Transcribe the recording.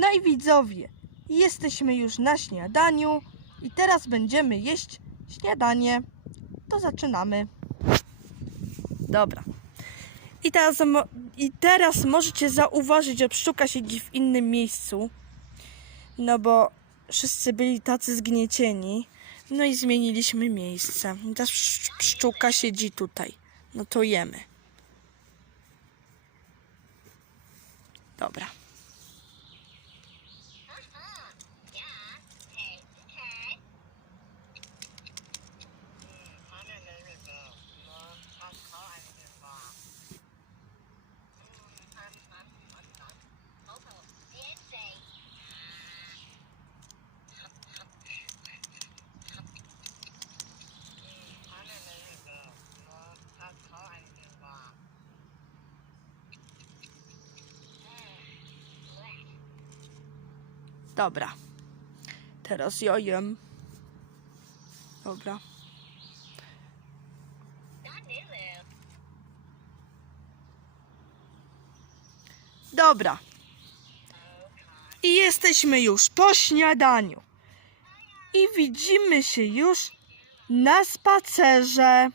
No i widzowie, jesteśmy już na śniadaniu i teraz będziemy jeść śniadanie. To zaczynamy. Dobra. I teraz, I teraz możecie zauważyć, że pszczółka siedzi w innym miejscu. No bo wszyscy byli tacy zgniecieni. No i zmieniliśmy miejsce. Teraz psz- pszczółka siedzi tutaj. No to jemy. Dobra. Dobra. Teraz ja jem. Dobra. Dobra. I jesteśmy już po śniadaniu. I widzimy się już na spacerze.